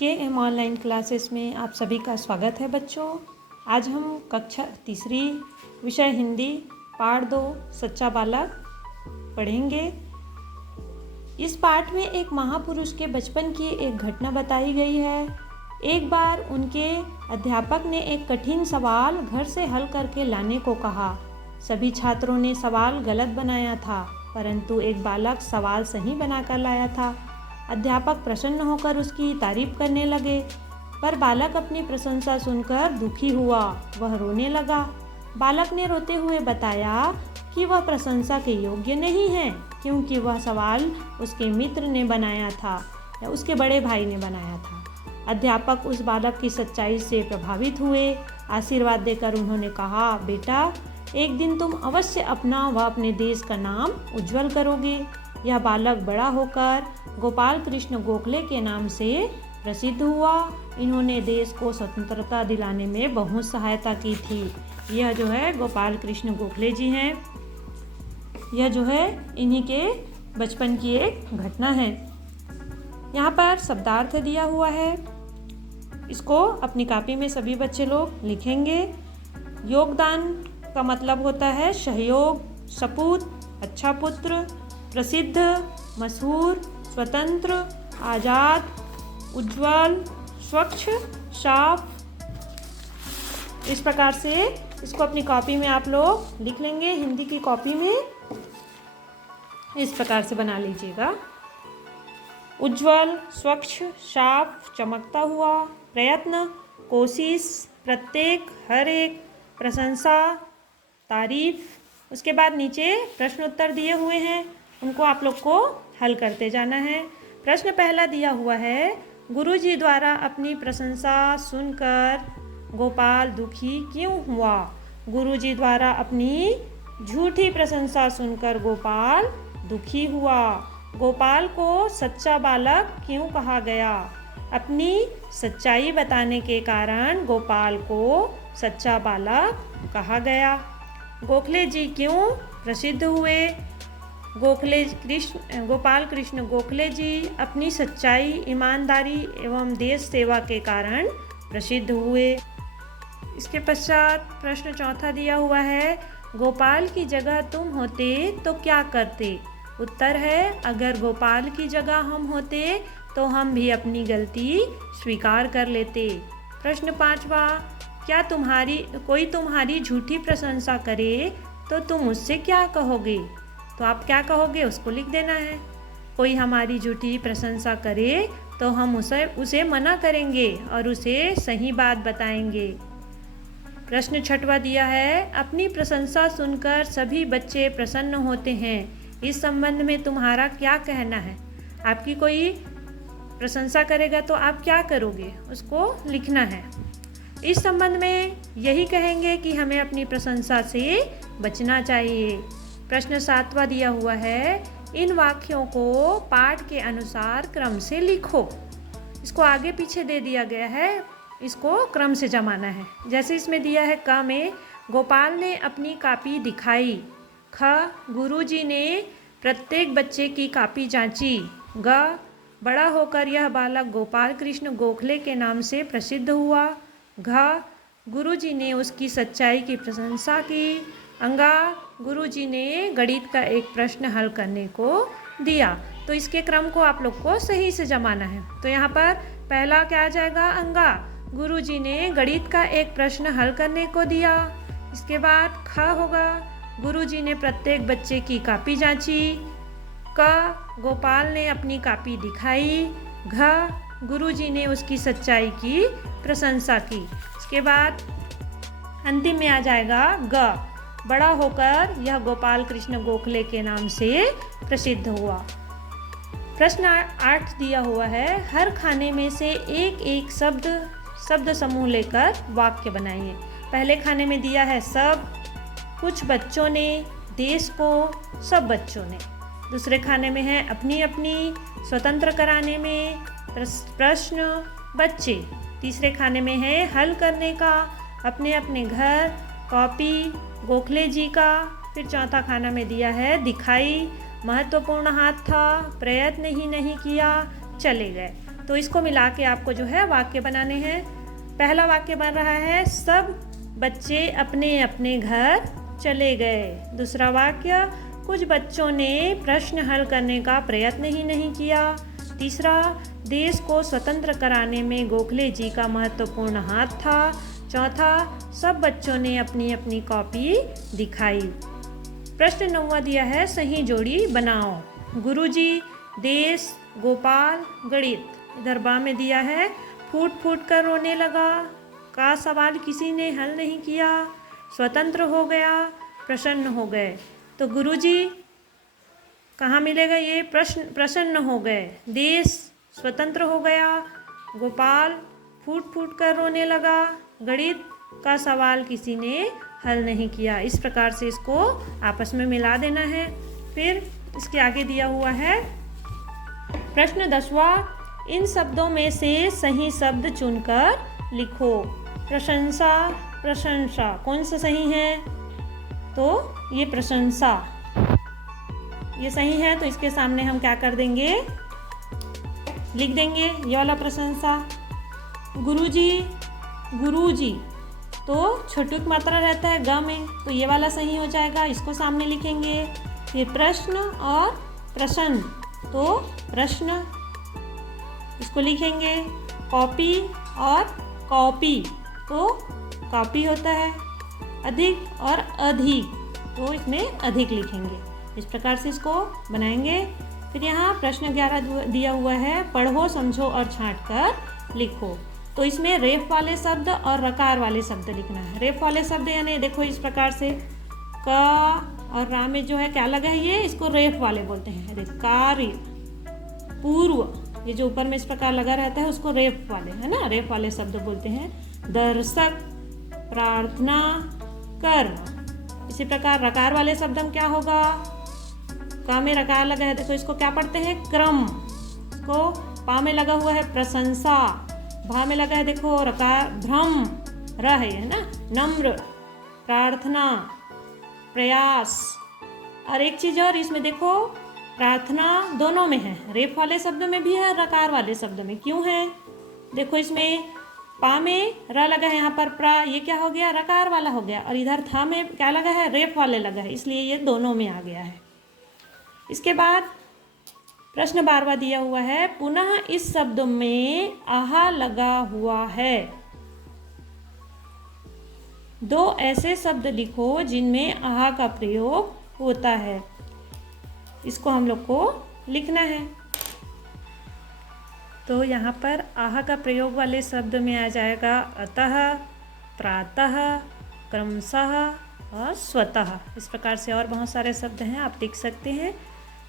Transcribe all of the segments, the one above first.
KM online classes में आप सभी का स्वागत है बच्चों। आज हम कक्षा तीसरी विषय हिंदी पाठ 2 सच्चा बालक पढ़ेंगे। इस पाठ में एक महापुरुष के बचपन की एक घटना बताई गई है। एक बार उनके अध्यापक ने एक कठिन सवाल घर से हल करके लाने को कहा। सभी छात्रों ने सवाल गलत बनाया था, परंतु एक बालक सवाल सही बनाकर लाया था। अध्यापक प्रसन्न होकर उसकी तारीफ करने लगे, पर बालक अपनी प्रशंसा सुनकर दुखी हुआ। वह रोने लगा। बालक ने रोते हुए बताया कि वह प्रशंसा के योग्य नहीं है, क्योंकि वह सवाल उसके मित्र ने बनाया था या उसके बड़े भाई ने बनाया था। अध्यापक उस बालक की सच्चाई से प्रभावित हुए। आशीर्वाद देकर उन्होंने कहा, बेटा, एक दिन तुम अवश्य अपना व अपने देश का नाम उज्जवल करोगे। यह बालक बड़ा होकर गोपाल कृष्ण गोखले के नाम से प्रसिद्ध हुआ। इन्होंने देश को स्वतंत्रता दिलाने में बहुत सहायता की थी। यह जो है गोपाल कृष्ण गोखले जी हैं। यह जो है इन्हीं के बचपन की एक घटना है। यहाँ पर शब्दार्थ दिया हुआ है, इसको अपनी कॉपी में सभी बच्चे लोग लिखेंगे। योगदान का मतलब होता है सहयोग, सपूत, अच्छा पुत्र, प्रसिद्ध, मशहूर, स्वतंत्र, आज़ाद, उज्जवल, स्वच्छ, साफ। इस प्रकार से इसको अपनी कॉपी में आप लोग लिख लेंगे। हिंदी की कॉपी में इस प्रकार से बना लीजिएगा। उज्जवल, स्वच्छ, साफ, चमकता हुआ, प्रयत्न, कोशिश, प्रत्येक, हर एक, प्रशंसा, तारीफ। उसके बाद नीचे प्रश्न उत्तर दिए हुए हैं, उनको आप लोग को हल करते जाना है। प्रश्न पहला दिया हुआ है, गुरुजी द्वारा अपनी प्रशंसा सुनकर गोपाल दुखी क्यों हुआ? गुरुजी द्वारा अपनी झूठी प्रशंसा सुनकर गोपाल दुखी हुआ। गोपाल को सच्चा बालक क्यों कहा गया? अपनी सच्चाई बताने के कारण गोपाल को सच्चा बालक कहा गया। गोखले जी क्यों प्रसिद्ध हुए? गोपाल कृष्ण गोखले जी अपनी सच्चाई, ईमानदारी एवं देश सेवा के कारण प्रसिद्ध हुए। इसके पश्चात प्रश्न चौथा दिया हुआ है, गोपाल की जगह तुम होते तो क्या करते? उत्तर है, अगर गोपाल की जगह हम होते तो हम भी अपनी गलती स्वीकार कर लेते। प्रश्न पांचवा, क्या कोई तुम्हारी झूठी प्रशंसा करे तो तुम उससे क्या कहोगे? तो आप क्या कहोगे उसको लिख देना है। कोई हमारी झूठी प्रशंसा करे तो हम उसे मना करेंगे और उसे सही बात बताएंगे। प्रश्न छठवा दिया है, अपनी प्रशंसा सुनकर सभी बच्चे प्रसन्न होते हैं। इस संबंध में तुम्हारा क्या कहना है? आपकी कोई प्रशंसा करेगा तो आप क्या करोगे उसको लिखना है। इस संबंध में यही कहेंगे कि हमें अपनी प्रशंसा से बचना चाहिए। प्रश्न सातवां दिया हुआ है, इन वाक्यों को पाठ के अनुसार क्रम से लिखो। इसको आगे पीछे दे दिया गया है, इसको क्रम से जमाना है। जैसे इसमें दिया है, क में गोपाल ने अपनी कॉपी दिखाई। ख, गुरुजी ने प्रत्येक बच्चे की कॉपी जांची। ग, बड़ा होकर यह बालक गोपाल कृष्ण गोखले के नाम से प्रसिद्ध हुआ। घ, गुरुजी ने उसकी सच्चाई की प्रशंसा की। अंगा, गुरुजी ने गणित का एक प्रश्न हल करने को दिया। तो इसके क्रम को आप लोग को सही से जमाना है। तो यहाँ पर पहला क्या आ जाएगा? अंगा, गुरुजी ने गणित का एक प्रश्न हल करने को दिया। इसके बाद ख होगा, गुरुजी ने प्रत्येक बच्चे की कॉपी जांची। क, गोपाल ने अपनी कॉपी दिखाई। घ, गुरुजी ने उसकी सच्चाई की प्रशंसा की। इसके बाद अंतिम में आ जाएगा ग, बड़ा होकर यह गोपाल कृष्ण गोखले के नाम से प्रसिद्ध हुआ। प्रश्न 8 दिया हुआ है, हर खाने में से एक एक शब्द समूह लेकर वाक्य बनाइए। पहले खाने में दिया है सब, कुछ बच्चों ने, देश को, सब बच्चों ने। दूसरे खाने में है अपनी अपनी, स्वतंत्र कराने में, प्रश्न, बच्चे। तीसरे खाने में है हल करने का, अपने अपने घर, कॉपी, गोखले जी का। फिर चौथा खाना में दिया है दिखाई, महत्वपूर्ण हाथ था, प्रयत्न ही नहीं किया, चले गए। तो इसको मिला के आपको जो है वाक्य बनाने हैं। पहला वाक्य बन रहा है सब बच्चे अपने अपने घर चले गए। दूसरा वाक्य कुछ बच्चों ने प्रश्न हल करने का प्रयत्न ही नहीं किया। तीसरा देश को स्वतंत्र कराने में गोखले जी का महत्वपूर्ण हाथ था। चौथा सब बच्चों ने अपनी अपनी कॉपी दिखाई। प्रश्न 9वां दिया है सही जोड़ी बनाओ। गुरुजी, देश, गोपाल, गणित। इधर बा में दिया है फूट फूट कर रोने लगा। का सवाल किसी ने हल नहीं किया। स्वतंत्र हो गया, प्रसन्न हो गए। तो गुरुजी कहाँ मिलेगा ये? प्रसन्न हो गए। देश स्वतंत्र हो गया। गोपाल फूट फूट कर रोने लगा। गणित का सवाल किसी ने हल नहीं किया। इस प्रकार से इसको आपस में मिला देना है। फिर इसके आगे दिया हुआ है प्रश्न 10वां, इन शब्दों में से सही शब्द चुनकर लिखो। प्रशंसा, प्रशंसा कौन सा सही है? तो ये प्रशंसा ये सही है। तो इसके सामने हम क्या कर देंगे? लिख देंगे ये वाला प्रशंसा। गुरुजी, गुरुजी तो छोटुक मात्रा रहता है ग में, तो ये वाला सही हो जाएगा, इसको सामने लिखेंगे। फिर प्रश्न और प्रश्न, तो प्रश्न इसको लिखेंगे। कॉपी और कॉपी, तो कॉपी होता है। अधिक और अधिक, तो इसमें अधिक लिखेंगे। इस प्रकार से इसको बनाएंगे। फिर यहाँ प्रश्न 11 दिया हुआ है पढ़ो, समझो और छांट कर लिखो। तो इसमें रेफ वाले शब्द और रकार वाले शब्द लिखना है। रेफ वाले शब्द यानी देखो इस प्रकार से क और रा में जो है क्या लगा है, ये इसको रेफ वाले बोलते हैं। कार्य, पूर्व, ये जो ऊपर में इस प्रकार लगा रहता है उसको रेफ वाले, है ना, रेफ वाले शब्द बोलते हैं। दर्शक, प्रार्थना, कर। इसी प्रकार रकार वाले शब्द में क्या होगा? का में रकार लगा है, देखो इसको क्या पढ़ते हैं? क्रम। इसको पा में लगा हुआ है प्रशंसा। भा में लगा है देखो रकार भ्रम, र है ना, नम्र, प्रार्थना, प्रयास। और एक चीज और इसमें देखो प्रार्थना दोनों में है, रेफ वाले शब्द में भी है, रकार वाले शब्द में। क्यों है? देखो इसमें पा में र लगा है, यहाँ पर प्रा, ये क्या हो गया? रकार वाला हो गया। और इधर था में क्या लगा है? रेफ वाले लगा है, इसलिए ये दोनों में आ गया है। इसके बाद प्रश्न 12वां दिया हुआ है पुनः इस शब्द में आहा लगा हुआ है। दो ऐसे शब्द लिखो जिनमें आहा का प्रयोग होता है। इसको हम लोग को लिखना है। तो यहाँ पर आहा का प्रयोग वाले शब्द में आ जाएगा अतः, प्रातः, क्रमशः और स्वतः। इस प्रकार से और बहुत सारे शब्द हैं, आप लिख सकते हैं।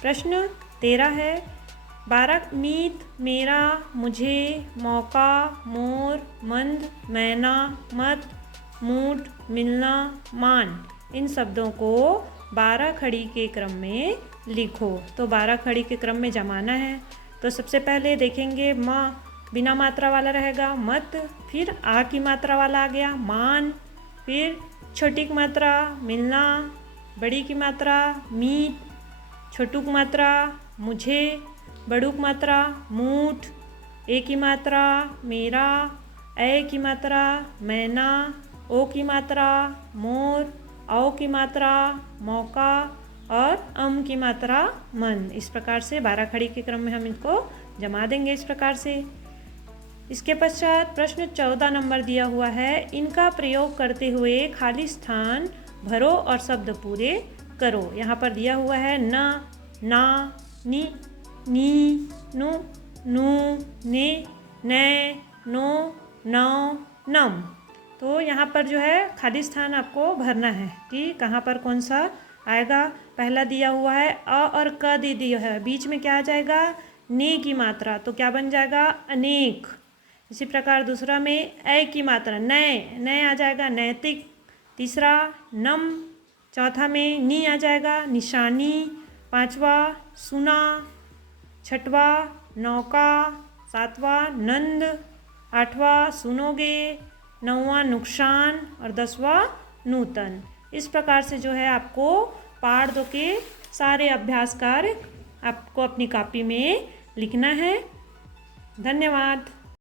प्रश्न 13 है 12 मीत, मेरा, मुझे, मौका, मोर, मंद, मैना, मत, मूठ, मिलना, मान। इन शब्दों को 12 खड़ी के क्रम में लिखो। तो 12 खड़ी के क्रम में जमाना है। तो सबसे पहले देखेंगे माँ बिना मात्रा वाला रहेगा, मत, फिर आ की मात्रा वाला आ गया मान, फिर छोटी की मात्रा मिलना, बड़ी की मात्रा मीत, छोटू की मात्रा मुझे, बड़ू की मात्रा मूठ, ए की मात्रा मेरा, ए की मात्रा मैना, ओ की मात्रा मोर, औ की मात्रा मौका और अम की मात्रा मन। इस प्रकार से 12 खड़ी के क्रम में हम इनको जमा देंगे इस प्रकार से। इसके पश्चात प्रश्न 14 नंबर दिया हुआ है इनका प्रयोग करते हुए खाली स्थान भरो और शब्द पूरे करो। यहाँ पर दिया हुआ है न, ना, नी, नी, नु, नू, ने, ने, नो, नौ, नम। तो यहाँ पर जो है खाली स्थान आपको भरना है कि कहाँ पर कौन सा आएगा। पहला दिया हुआ है अ और क दे दिया है, बीच में क्या आ जाएगा ने की मात्रा, तो क्या बन जाएगा अनेक। इसी प्रकार दूसरा में ए की मात्रा नए, नए आ जाएगा नैतिक। तीसरा नम, चौथा में नी आ जाएगा निशानी, पांचवा सुना, छठवा नौका, सातवां नंद, आठवां सुनोगे, नौवां नुकसान और 10वां नूतन। इस प्रकार से जो है आपको पाठ 2 के सारे अभ्यास कार्य आपको अपनी कॉपी में लिखना है। धन्यवाद।